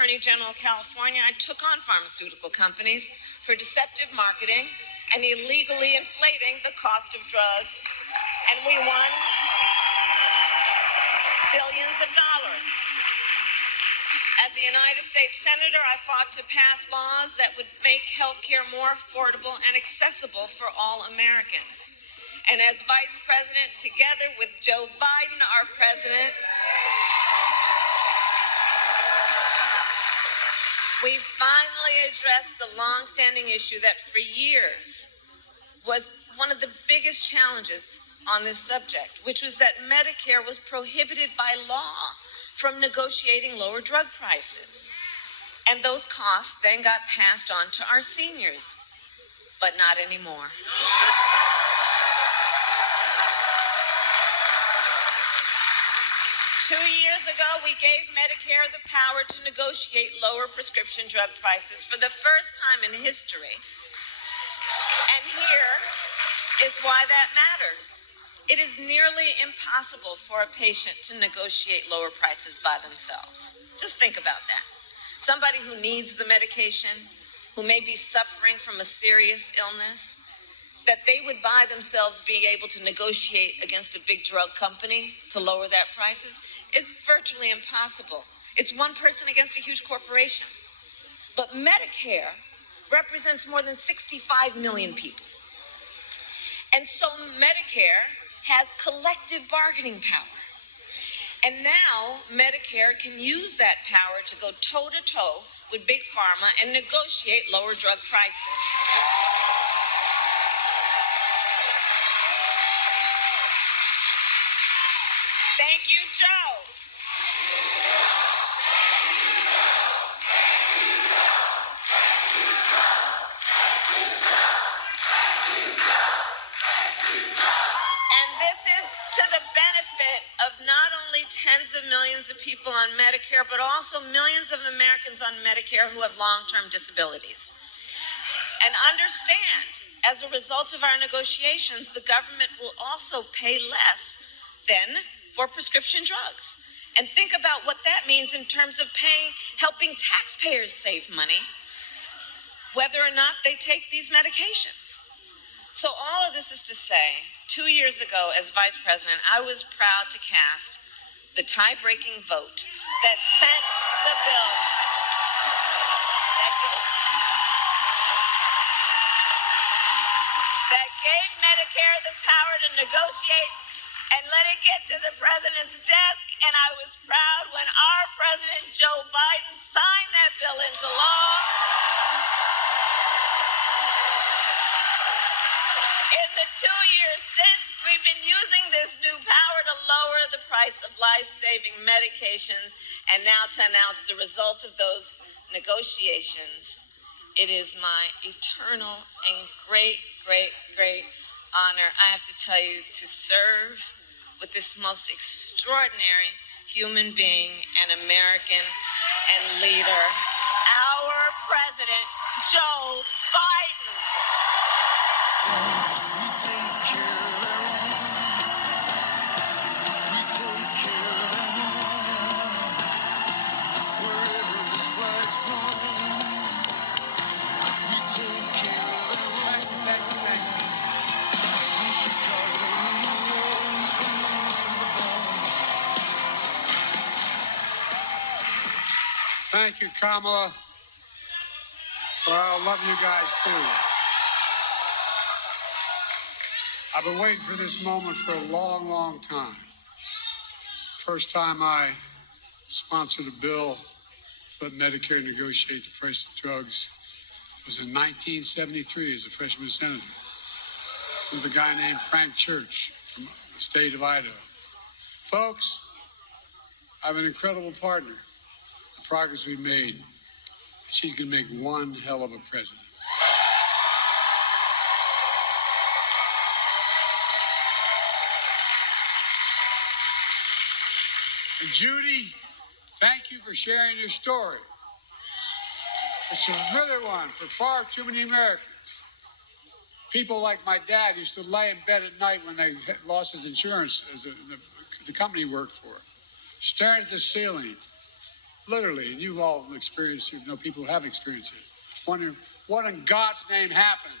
Attorney General of California, I took on pharmaceutical companies for deceptive marketing and illegally inflating the cost of drugs, and we won billions of dollars. As a United States Senator, I fought to pass laws that would make health care more affordable and accessible for all Americans. And as Vice President, together with Joe Biden, our president, we finally addressed the long-standing issue that for years was one of the biggest challenges on this subject, which was that Medicare was prohibited by law from negotiating lower drug prices. And those costs then got passed on to our seniors, but not anymore. Two years ago, we gave Medicare the power to negotiate lower prescription drug prices for the first time in history. And here is why that matters. It is nearly impossible for a patient to negotiate lower prices by themselves. Just think about that. Somebody who needs the medication, who may be suffering from a serious illness, that they would by themselves be able to negotiate against a big drug company to lower that prices is virtually impossible. It's one person against a huge corporation. But Medicare represents more than 65 million people. And so Medicare has collective bargaining power. And now Medicare can use that power to go toe-to-toe with Big Pharma and negotiate lower drug prices. Thank you, Joe. And this is to the benefit of not only tens of millions of people on Medicare, but also millions of Americans on Medicare who have long-term disabilities. And understand, as a result of our negotiations, the government will also pay less than for prescription drugs. And think about what that means in terms of helping taxpayers save money, whether or not they take these medications. So all of this is to say, 2 years ago as Vice President, I was proud to cast the tie-breaking vote that sent the bill that gave Medicare the power to negotiate and let it get to the president's desk. And I was proud when our president, Joe Biden, signed that bill into law. In the 2 years since, we've been using this new power to lower the price of life-saving medications. And now to announce the result of those negotiations, it is my eternal and great, great, great honor, I have to tell you, to serve with this most extraordinary human being and American and leader, our President, Joe Biden. We take care of their own. We take care of their own. Wherever this flag's flown, we take care of their own. From Chicago to New Orleans, from Memphis to the bone. Thank you, Kamala. Well, I love you guys too. I've been waiting for this moment for a long, long time. First time I sponsored a bill to let Medicare negotiate the price of drugs was in 1973 as a freshman senator with a guy named Frank Church from the state of Idaho. Folks, I have an incredible partner. The progress we've made, she's going to make one hell of a president. And Judy, thank you for sharing your story. It's a really one for far too many Americans. People like my dad used to lay in bed at night when they lost his insurance as the company he worked for, staring at the ceiling, literally, and you've all experienced, you know people who have experiences, wondering what in God's name happened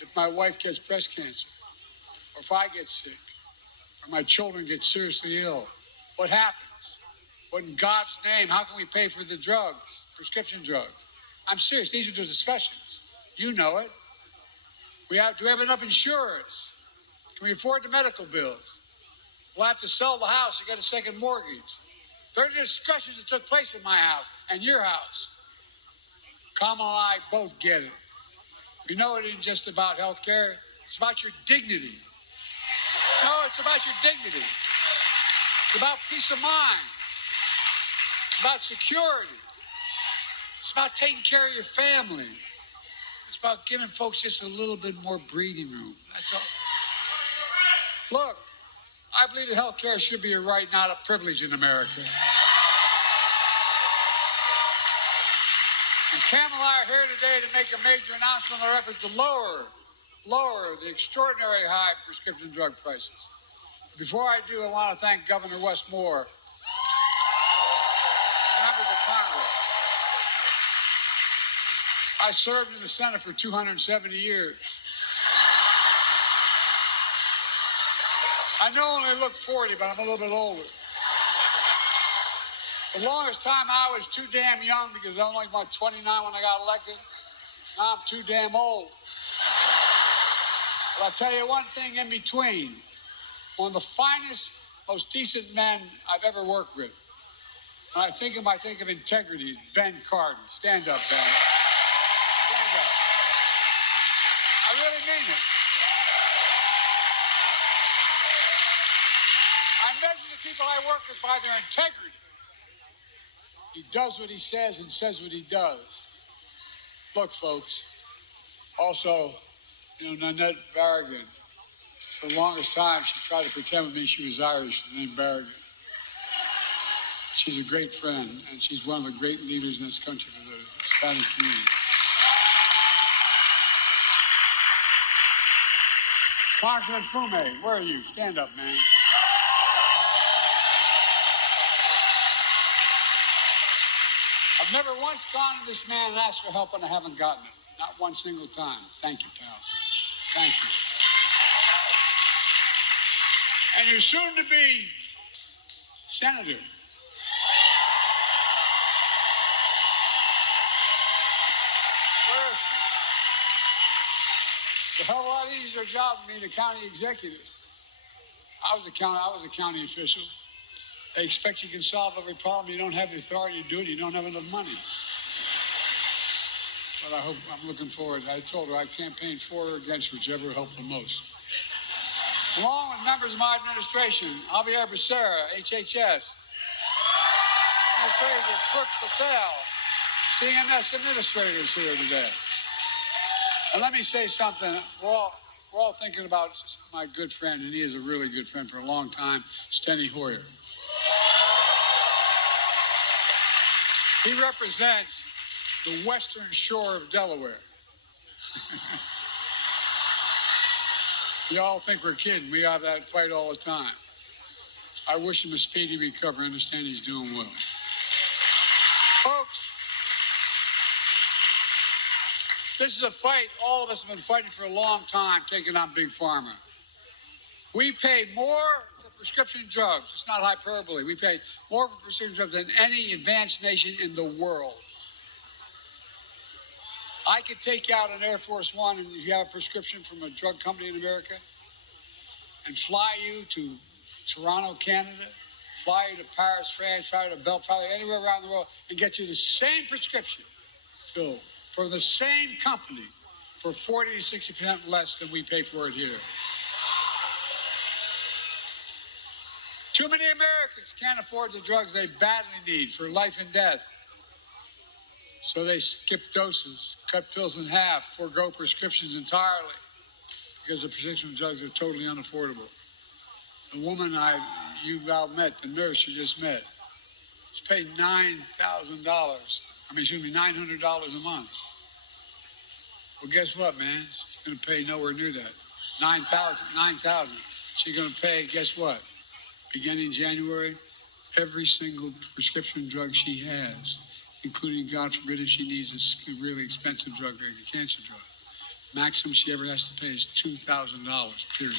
if my wife gets breast cancer, or if I get sick, or my children get seriously ill. What happens? What in God's name? How can we pay for the drugs, prescription drugs? I'm serious. These are the discussions. You know it. Do we have enough insurance? Can we afford the medical bills? We'll have to sell the house to get a second mortgage. There are discussions that took place in my house and your house. Kamala and I both get it. We know it isn't just about health care. It's about your dignity. No, it's about your dignity. It's about peace of mind. It's about security. It's about taking care of your family. It's about giving folks just a little bit more breathing room. That's all. Look, I believe that health care should be a right, not a privilege in America. And Kamala and I are here today to make a major announcement on our efforts to lower the extraordinary high prescription drug prices. Before I do, I want to thank Governor Wes Moore, members of Congress. I served in the Senate for 270 years. I know I only look 40, but I'm a little bit older. The longest time I was too damn young because I was only about 29 when I got elected. Now I'm too damn old. But I'll tell you one thing in between. One of the finest, most decent men I've ever worked with. When I think of integrity, is Ben Cardin. Stand up, Ben. Stand up. I really mean it. I measure the people I work with by their integrity. He does what he says and says what he does. Look, folks, also, Nanette Barragan, for the longest time, she tried to pretend with me she was Irish. Her name Barragan. She's a great friend, and she's one of the great leaders in this country for the Hispanic community. Congressman Fume, where are you? Stand up, man. I've never once gone to this man and asked for help, and I haven't gotten it. Not one single time. Thank you, pal. Thank you. And your soon-to-be senator. Where is she? It's a hell of a lot easier job than being a county executive. I was a county official. They expect you can solve every problem. You don't have the authority to do it. You don't have enough money. But I'm looking forward. I told her I campaigned for or against whichever helped the most. Along with members of my administration, Javier Becerra, HHS, Administrator Brooks LaSalle, CMS administrators here today. And let me say something. We're all thinking about my good friend, and he is a really good friend for a long time, Steny Hoyer. He represents the western shore of Delaware. Y'all think we're kidding. We have that fight all the time. I wish him a speedy recovery. I understand he's doing well. Folks, this is a fight all of us have been fighting for a long time, taking on Big Pharma. We pay more for prescription drugs. It's not hyperbole. We pay more for prescription drugs than any advanced nation in the world. I could take you out on Air Force One, and if you have a prescription from a drug company in America, and fly you to Toronto, Canada, fly you to Paris, France, fly you to Belgium, fly you anywhere around the world, and get you the same prescription filled for the same company for 40 to 60% less than we pay for it here. Too many Americans can't afford the drugs they badly need for life and death. So they skip doses, cut pills in half, forego prescriptions entirely because the prescription drugs are totally unaffordable. The woman you met, the nurse you just met, is paid $900 a month. Well, guess what, man? She's going to pay nowhere near that. $9,000. She's going to pay, guess what? Beginning January, every single prescription drug she has, including, God forbid, if she needs a really expensive drug like a cancer drug. Maximum she ever has to pay is $2,000, period.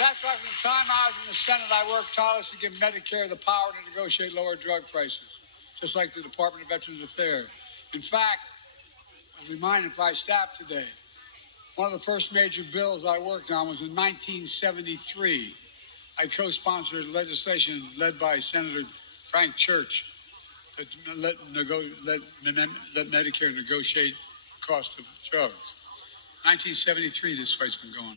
That's why from the time I was in the Senate, I worked tirelessly to give Medicare the power to negotiate lower drug prices, just like the Department of Veterans Affairs. In fact, I was reminded by staff today, one of the first major bills I worked on was in 1973. I co-sponsored legislation led by Senator Frank Church that let Medicare negotiate the cost of drugs. 1973, this fight's been going.